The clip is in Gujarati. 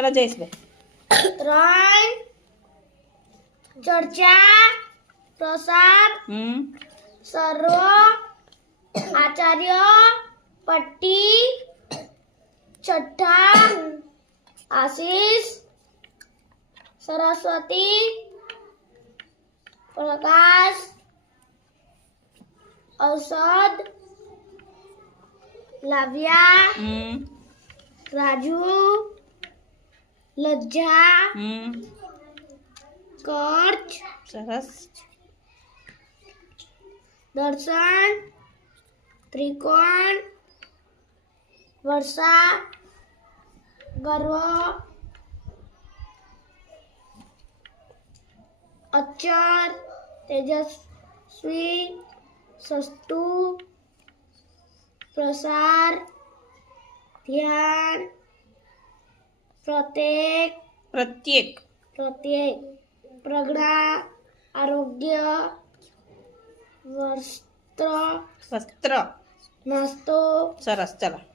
ચલો જયેશભાઈ. રણ, ચર્ચા, પ્રસાદ, સર્વ, આચાર્ય, પટ્ટી, છઠ્ઠા, આશીષ, સરસ્વતી, પ્રકાશ, ઔષધ, લાવ્યા, રાજુ, લજ્જા, કર્ચ, સરસ. દર્શન, ત્રિકોણ, વર્ષા, ગર્વ, અક્ષર, તેજસ્વી, સસ્તુ, પ્રસાર, ધ્યાન, પ્રત્યેક, પ્રત્યેક. પ્રજ્ઞા, આરોગ્ય, વસ્ત્ર, વસ્ત્ર. નાસ્તો, સરસ. ચલો.